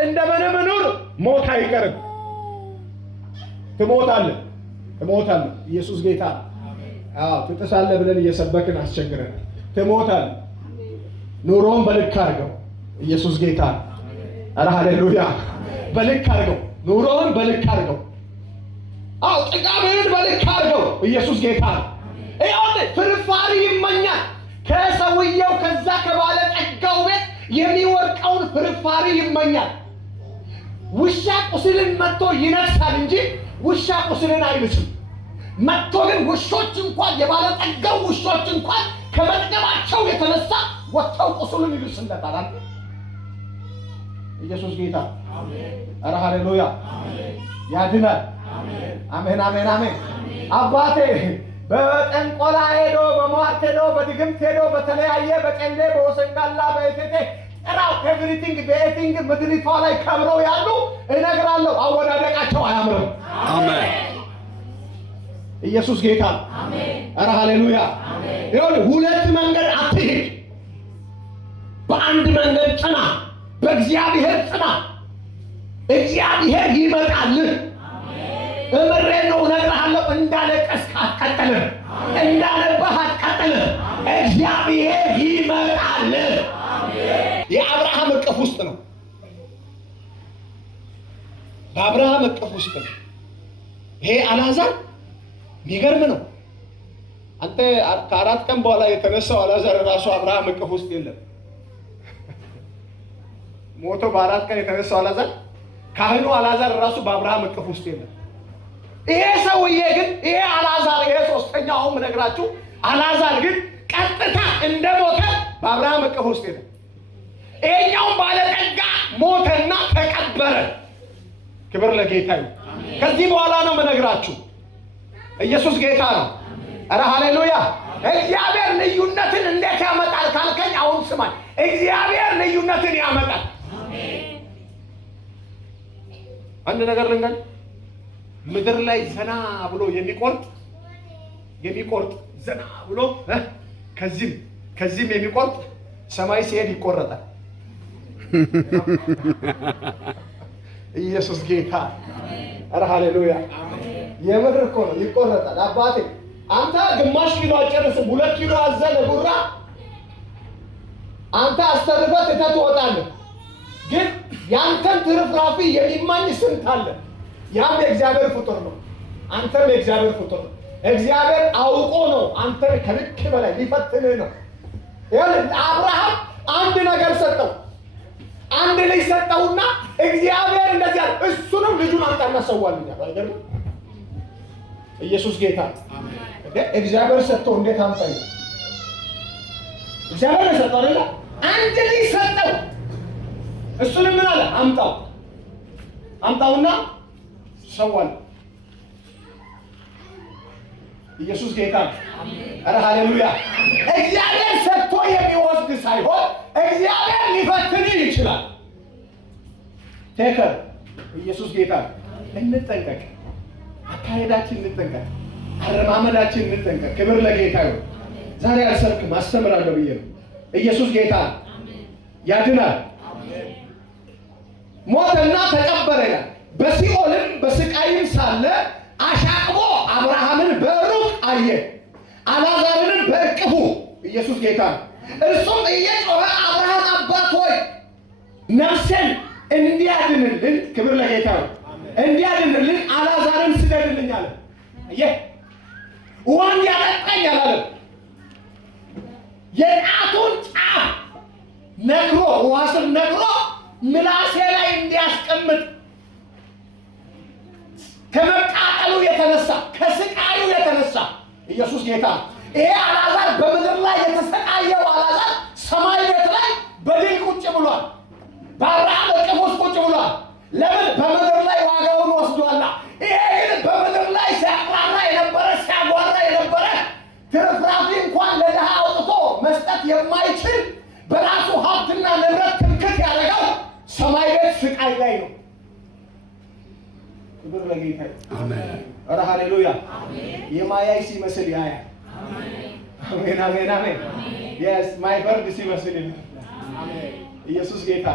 እንደምንም ኑር፣ ሞት አይቀርም። ትሞታለህ። ኢየሱስ ጌታ። ትጥሳለህ ብለን እየሰበክን አስቸግረናል። ትሞታለህ። ኑሮን በልክ አድርገው። ኢየሱስ ጌታ። ኧረ ሃሌሉያ። በልክ አድርገው። ኑሮን በልክ አድርገው። ጥጋብህን በልክ አድርገው። ኢየሱስ ጌታ። ፍርፋሪ ይመኛል። ከሰውየው ከዛ ከባለ ጠጋው ቤት የሚወርቀውን ፍርፋሪ ይመኛል። ውሻ ቁስልን መጥቶ ይነሳል እንጂ ውሻ ቁስልን አይልስም። መጥቶ ግን ውሾች እንኳን የባለ ጠጋው ውሾች እንኳን ከመጥቀማቸው የተነሳ ወጥተው ቁስሉን ይልስለታል። ኢየሱስ ጌታ። ኧረ ሃሌሉያ። ያድናል። አሜን አሜን አሜን። አባቴ በጠንቆላ ሄዶ በሟርት ሄዶ በድግምት ሄዶ በተለያየ በጨሌ በወሰንጋላ በእቴቴ ጥራው ኤቭሪቲንግ በኤቲንግ ምድሪቷ ላይ ከብረው ያሉ እነግራለሁ፣ አወዳደቃቸው አያምርም። አሜን። ኢየሱስ ጌታ። ኧረ ሃሌሉያ። ይኸውልህ ሁለት መንገድ አትሂድ፣ በአንድ መንገድ ጽና። በእግዚአብሔር ጽና። እግዚአብሔር ይመጣል። እምሬን ነው እነግርሃለሁ። እንዳለቀስክ አትቀጥልም፣ እንዳነባህ አትቀጥልም። እግዚአብሔር ይመጣል። የአብርሃም እቅፍ ውስጥ ነው። በአብርሃም እቅፍ ውስጥ ነው። ይሄ አልዓዛር የሚገርም ነው። አንተ ከ4 ቀን በኋላ የተነሳው አልዓዛር ራሱ አብርሃም እቅፍ ውስጥ የለም። ሞቶ በ4 ቀን የተነሳው አልዓዛር፣ ካህኑ አልዓዛር ራሱ በአብርሃም እቅፍ ውስጥ የለም። ይሄ ሰውዬ ግን ይሄ አልዓዛር፣ ይሄ ሶስተኛውም ነግራችሁ አልዓዛር ግን ቀጥታ እንደሞተ በአብርሃም እቅፍ ውስጥ የለም። ይሄኛውም ባለጠጋ ሞተና ተቀበረ። ክብር ለጌታ ይሁን። ከዚህ በኋላ ነው የምነግራችሁ። ኢየሱስ ጌታ ነው። ኧረ ሃሌሉያ። እግዚአብሔር ልዩነትን እንዴት ያመጣል ካልከኝ አሁን ስማኝ። እግዚአብሔር ልዩነትን ያመጣል። አንድ ነገር ልንገር፣ ምድር ላይ ዘና ብሎ የሚቆርጥ ዘና ብሎ ከዚህም የሚቆርጥ ሰማይ ሲሄድ ይቆረጣል። ኢየሱስ ጌታ። ኧረ ሃሌሉያ። የምድር እኮ ነው፣ ይቆረጣል። አባቴ አንተ ግማሽ ኪሎ አጨርስም፣ 2 ኪሎ አዘለ ጉራ አንተ አስተርፈህ ትተህ ትወጣለህ። ግን ያንተን ትርፍራፊ የሚማኝ ስንት አለ። ያም የእግዚአብሔር ፍጡር ነው፣ አንተም የእግዚአብሔር ፍጡር ነው። እግዚአብሔር አውቆ ነው አንተን ከልክ በላይ ሊፈትንህ ነው። አብርሃም አንድ ነገር ሰጠው፣ አንድ ልጅ ሰጠውና እግዚአብሔር እንደዚህ አለ፣ እሱንም ልጁን አምጣና ሰዋልኛል። አይደለም? ኢየሱስ ጌታ። እግዚአብሔር ሰጠው፣ እንዴት አምጣኝ? እግዚአብሔር ሰጠው አይደል? አንድ ልጅ ሰጠው፣ እሱንም ምን አለ? አምጣውና ሰዋል። ኢየሱስ ጌታ። ኧረ ሃሌሉያ። እግዚአብሔር ሰጥቶ የሚወስድ ሳይሆን እግዚአብሔር ሊፈትን ይችላል። ቴከር ኢየሱስ ጌታ። እንጠንቀቅ፣ አካሄዳችን እንጠንቀቅ፣ አረማመዳችን እንጠንቀቅ። ክብር ለጌታ ይሁን። ዛሬ አልሰብክም አስተምራለሁ ብዬ ነው። ኢየሱስ ጌታ ያድናል። ሞተና ተቀበረ ይላል። በሲኦልም በስቃይም ሳለ አሻቅቦ አብርሃምን በሩቅ አየ፣ አልዓዛርንም በእቅፉ። ኢየሱስ ጌታ። እርሱም እየጮኸ አብርሃም አባት ሆይ ነፍሴን እንዲያድንልን፣ ክብር ለጌታ ነው፣ እንዲያድንልን አልዓዛርን ስደድልኝ አለ። አየህ፣ ውሃ እንዲያጠጣኝ አላለም። የጣቱን ጫፍ ነክሮ ውሃ ስር ነክሮ ምላሴ ላይ እንዲያስቀምጥ፣ ከመቃጠሉ የተነሳ ከስቃዩ የተነሳ ኢየሱስ ጌታ። ይሄ አልዓዛር በምድር ላይ የተሰቃየው አልዓዛር ሰማይ ቤት ላይ በድል ቁጭ ብሏል። በአብርሃም እቅፍ ውስጥ ቁጭ ብሏል። ለምን? በምድር ላይ ዋጋውን ወስዷላ። ይሄ ግን በምድር ላይ ሲያቅራራ የነበረ ሲያጓራ የነበረ ትርፍራፊ እንኳን ለድሃ አውጥቶ መስጠት የማይችል በራሱ ሀብትና ንብረት ትምክህት ያደረገው ሰማይ ቤት ስቃይ ላይ ነው። ክብር ለጌታ። አሜን። ኧረ ሃሌሉያ። የማያይ ሲመስል ያያል። አሜን አሜን አሜን። የስ ማይበርድ ሲመስል ኢየሱስ ጌታ